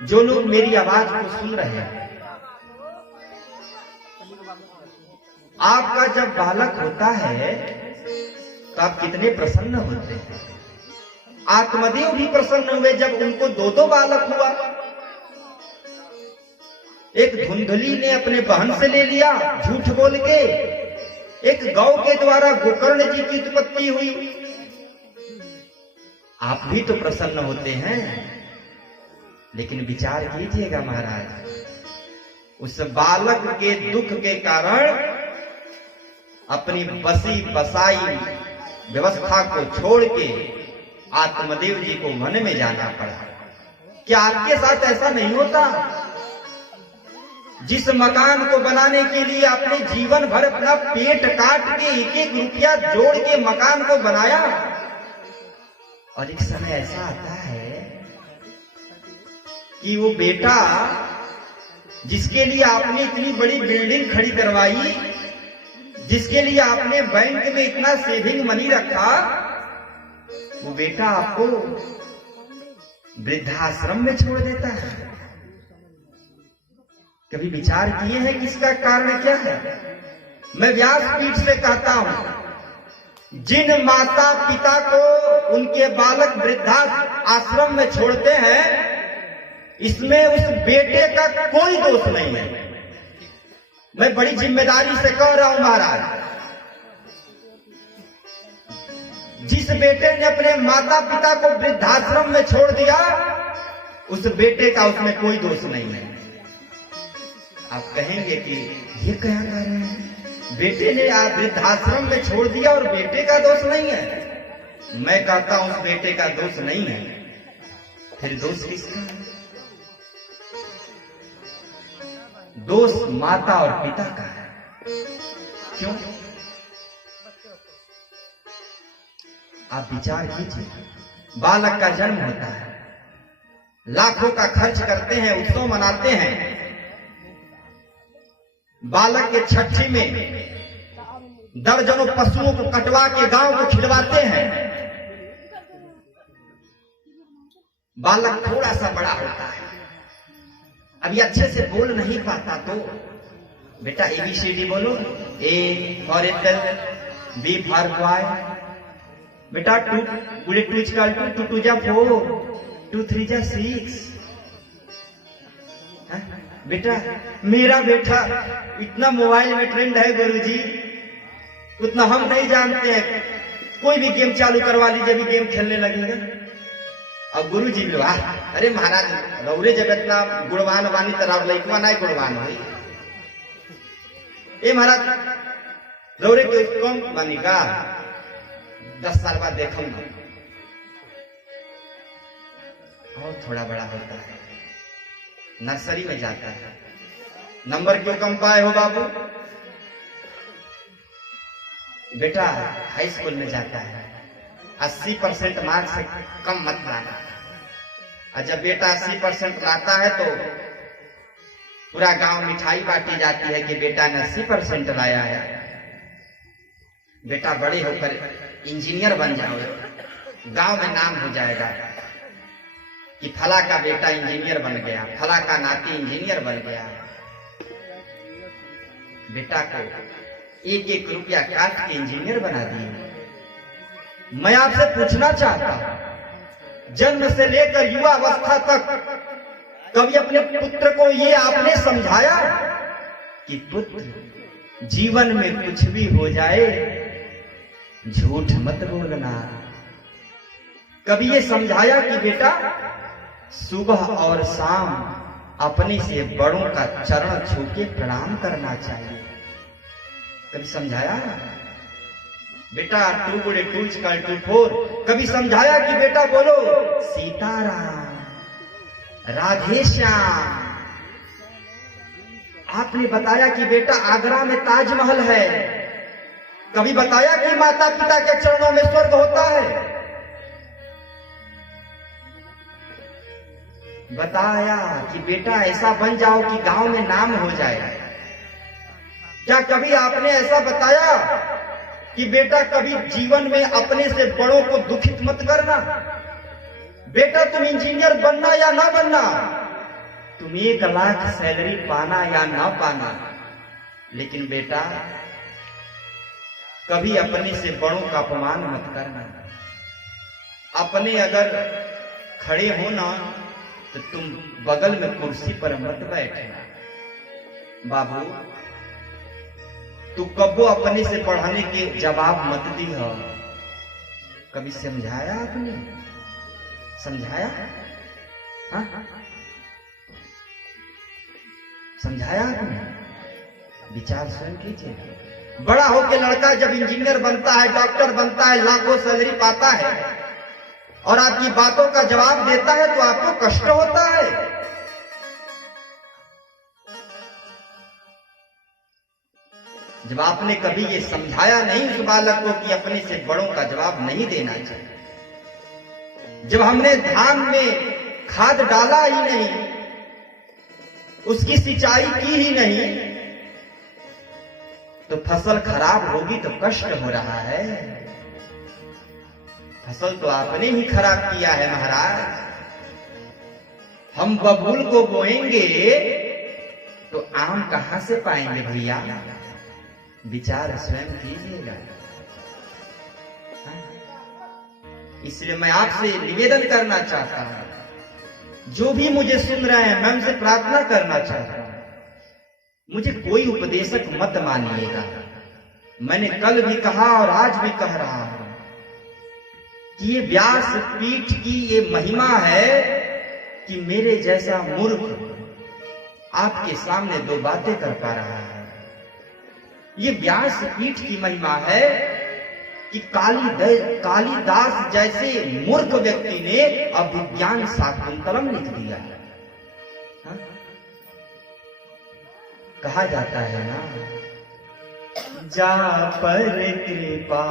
जो लोग मेरी आवाज को सुन रहे हैं, आपका जब बालक होता है तो आप कितने प्रसन्न होते हैं। आत्मदेव भी प्रसन्न हुए जब उनको दो दो बालक हुआ। एक धुंधली ने अपने बहन से ले लिया झूठ बोल के, एक गौ के द्वारा गोकर्ण जी की उत्पत्ति हुई। आप भी तो प्रसन्न होते हैं, लेकिन विचार कीजिएगा महाराज, उस बालक के दुख के कारण अपनी बसी बसाई व्यवस्था को छोड़ के आत्मदेव जी को वन में जाना पड़ा। क्या आपके साथ ऐसा नहीं होता? जिस मकान को बनाने के लिए आपने जीवन भर अपना पेट काट के एक एक रुपया जोड़ के मकान को बनाया, और एक समय ऐसा आता है कि वो बेटा जिसके लिए आपने इतनी बड़ी बिल्डिंग खड़ी करवाई, जिसके लिए आपने बैंक में इतना सेविंग मनी रखा, वो बेटा आपको वृद्धाश्रम में छोड़ देता है। कभी विचार किए हैं कि इसका कारण क्या है? मैं व्यासपीठ से कहता हूं, जिन माता पिता को उनके बालक वृद्धा आश्रम में छोड़ते हैं, इसमें उस बेटे का कोई दोष नहीं है। मैं बड़ी जिम्मेदारी से कह रहा हूं महाराज, जिस बेटे ने अपने माता पिता को वृद्धाश्रम में छोड़ दिया, उस बेटे का उसमें कोई दोष नहीं है। आप कहेंगे कि ये क्या कह रहे हैं, बेटे ने आप वृद्धाश्रम में छोड़ दिया और बेटे का दोष नहीं है? मैं कहता हूं उस बेटे का दोष नहीं है, फिर दोष किसका है? दोष माता और पिता का है। क्यों? आप विचार कीजिए, बालक का जन्म होता है, लाखों का खर्च करते हैं, उत्सव मनाते हैं, बालक के छठी में दर्जनों पशुओं को कटवा के गांव को खिलवाते हैं। बालक थोड़ा सा बड़ा होता है, अभी अच्छे से बोल नहीं पाता, तो बेटा ABCD बोलो, A for Apple, B for boy, बेटा 2 पूरे 2 इक्वल टू 2 जा 4, 2 3 जा 6। बेटा मेरा बेटा इतना मोबाइल में ट्रेंड है गुरुजी, उतना हम नहीं जानते हैं, कोई भी गेम चालू करवा लीजिए भी गेम खेलने लगेगा। अब गुरुजी भी अरे महाराज रौरे जब इतना गुणवान वानी तरह लइकवा नहीं गुणवान हुई, ए महाराज रौरे के कौन मानी का 10 साल बाद देखूंगा। और थोड़ा बड़ा होता है, नर्सरी में जाता है, नंबर क्यों कम पाए हो बाबू? बेटा हाई स्कूल में जाता है, 80% मार्क्स से कम मत लाना। और जब बेटा 80% लाता है तो पूरा गांव मिठाई बांटी जाती है कि बेटा ने 80% लाया है। बेटा बड़े होकर इंजीनियर बन जाओ, गांव में नाम हो जाएगा कि फला का बेटा इंजीनियर बन गया, फला का नाती इंजीनियर बन गया। बेटा को 1-1 रुपया काट के इंजीनियर बना दिए। मैं आपसे पूछना चाहता हूं, जन्म से लेकर युवा अवस्था तक कभी अपने पुत्र को ये आपने समझाया कि पुत्र जीवन में कुछ भी हो जाए झूठ मत बोलना? कभी ये समझाया कि बेटा सुबह और शाम अपने से बड़ों का चरण छू के प्रणाम करना चाहिए? कभी समझाया? बेटा 2 गुणे 2 इक्वल टू 4। कभी समझाया कि बेटा बोलो सीताराम, राधे श्याम? आपने बताया कि बेटा आगरा में ताजमहल है? कभी बताया कि माता पिता के चरणों में स्वर्ग होता है? बताया कि बेटा ऐसा बन जाओ कि गांव में नाम हो जाए? क्या कभी आपने ऐसा बताया कि बेटा कभी जीवन में अपने से बड़ों को दुखित मत करना? बेटा तुम इंजीनियर बनना या ना बनना, तुम 1 लाख सैलरी पाना या ना पाना, लेकिन बेटा कभी अपने से बड़ों का अपमान मत करना। अपने अगर खड़े हो ना तो तुम बगल में कुर्सी पर मत बैठना। बाबू तू कबो अपने से बढ़ाने के जवाब मत दी हो। कभी समझाया आपने? समझाया? हाँ? समझाया आपने? विचार स्वयं कीजिए। बड़ा होके लड़का जब इंजीनियर बनता है, डॉक्टर बनता है, लाखों सैलरी पाता है और आपकी बातों का जवाब देता है तो आपको कष्ट होता है। जब आपने कभी ये समझाया नहीं उस बालक को कि अपने से बड़ों का जवाब नहीं देना चाहिए। जब हमने धान में खाद डाला ही नहीं, उसकी सिंचाई की ही नहीं, तो फसल खराब होगी तो कष्ट हो रहा है। फसल तो आपने ही खराब किया है महाराज। हम बबूल को बोएंगे तो आम कहां से पाएंगे भैया? विचार स्वयं कीजिएगा। इसलिए मैं आपसे निवेदन करना चाहता हूं, जो भी मुझे सुन रहे हैं, मैं उनसे प्रार्थना करना चाहता हूं, मुझे कोई उपदेशक मत मानिएगा। मैंने कल भी कहा और आज भी कह रहा हूं कि ये व्यास पीठ की ये महिमा है कि मेरे जैसा मूर्ख आपके सामने 2 बातें कर पा रहा है। ये व्यास पीठ की महिमा है कि कालिदास जैसे मूर्ख व्यक्ति ने अभिज्ञान शाकुंतलम लिख दिया है। हाँ? कहा जाता है ना, जा पर कृपा